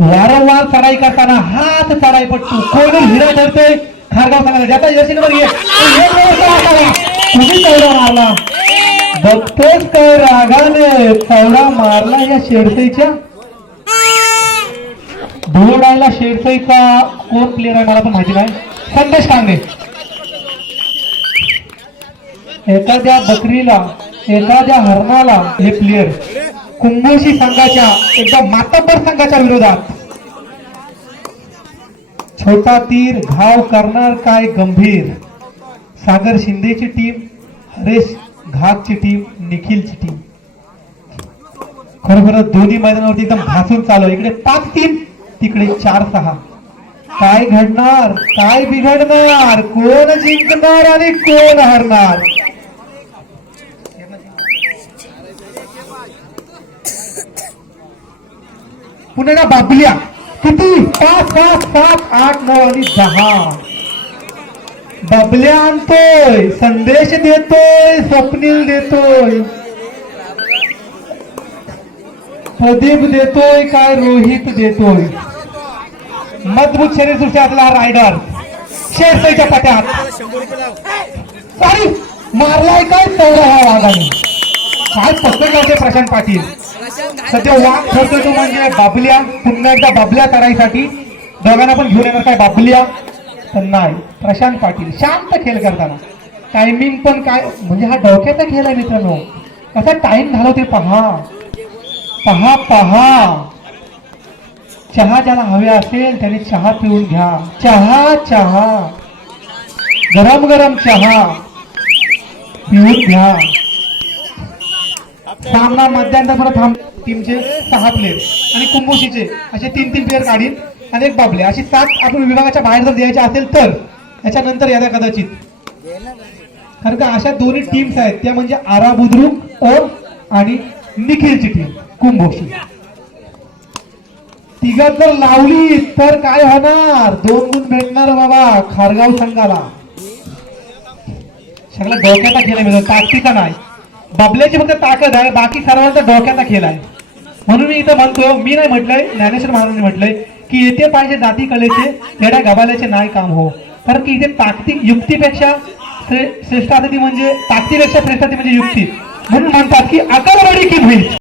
वारंवार चढाई करताना हात चढाई पट्टू कोणी हिरा ठरते खारगाव सांगायला ज्याचा यशी नंबर तुम्ही चौदा मारला? बघतोच काय रागाने? चौदा मारला या शेरसईच्या धुळडायला शेरसईचा कोण प्लेअर आहे मला पण माहिती नाही. संदेश कांदे एखाद्या बकरीला एखाद्या हरणाला हे प्लेअर कुंभोशी संघाच्या एकदम मातब्बर संघाच्या विरोधात. छोटा तीर घाव करणार काय गंभीर? सागर शिंदेची टीम हरेश घागची टीम निखिलची टीम खरोखरच दोन्ही मैदानावरती एकदम भासून चालू इकडे पाच तीन तिकडे चार सहा. काय घडणार? काय बिघडणार? कोण जिंकणार आणि कोण हरणार? पुण्याला बाबल्या. किती? पाच सात सात आठ नऊ आणि दहा. बबल्या आणतोय संदेश देतोय स्वप्नील देतोय. प्रदीप देतोय काय रोहित देतोय. मजबूत शरीर हा रायडर. शेरसाईच्या पट्यात. सॉरी मारलाय काय? चौदा ह्या वाघाने. काय पकड प्रशांत पाटील. सध्या वाघ ठरतो तो म्हणजे बाबल्या पुन्हा एकदा बाबल्या करायसाठी दोघांना पण घेऊन येणार काय बाबल्या? तर नाही. प्रशांत पाटील शांत खेळ करताना. टायमिंग पण काय? म्हणजे हा डोक्याचा खेळ आहे मित्रांनो. कसा टाइम घालवते पहा. पहा पहा. चहा ज्याला हवे असेल त्याने चहा पिऊन घ्या. चहा चहा. गरम गरम चहा पिऊन घ्या. सामना मध्यांतरापर्यंत थांब. टीमचे सहा प्लेयर आणि कुंभोशीचे असे तीन तीन प्लेयर काढीन आणि एक बाबले. अशी सात आपण विभागाच्या बाहेर जर द्यायचे असेल तर याच्यानंतर यादा कदाचित. कारण का अशा दोन्ही टीम्स आहेत. त्या म्हणजे आरा बुद्रुक ओम आणि निखिलची टीम कुंभोशी. तिघात जर लावली तर काय होणार? दोन गुण भेटणार बाबा खारगाव संघाला. सगळं डोक्याचा खेळ मिळतो ताकदीचा नाही. बबल्याची फक्त ताकद आहे बाकी सर्वांचा डोक्याचा खेळ आहे. म्हणून मी इथं म्हणतो मी नाही म्हटलंय ज्ञानेश्वर महाराजांनी म्हटलंय की येथे पाहिजे जाती कलेचे तेड्या गबाल्याचे नाही काम हो. कारण की इथे ताकदी युक्तीपेक्षा श्रे- श्रेष्ठ ती म्हणजे ताकदीपेक्षा श्रेष्ठ म्हणजे युक्ती. म्हणून म्हणतात की अकलवाडी की होईल